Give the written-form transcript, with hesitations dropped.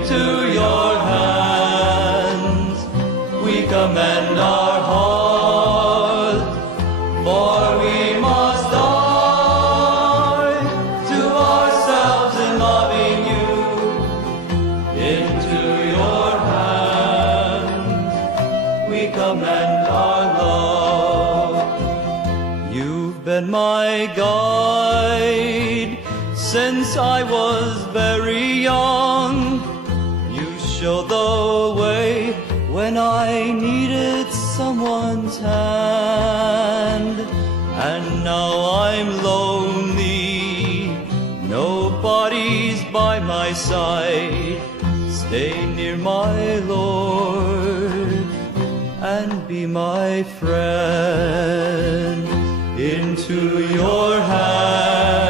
into your hands we commend our heart, for we must die to ourselves in loving you. Into your hands we commend our love. You've been my guide since I was very young. You showed the way when I needed someone's hand. And now I'm lonely, nobody's by my side. Stay near my Lord and be my friend. Into your hands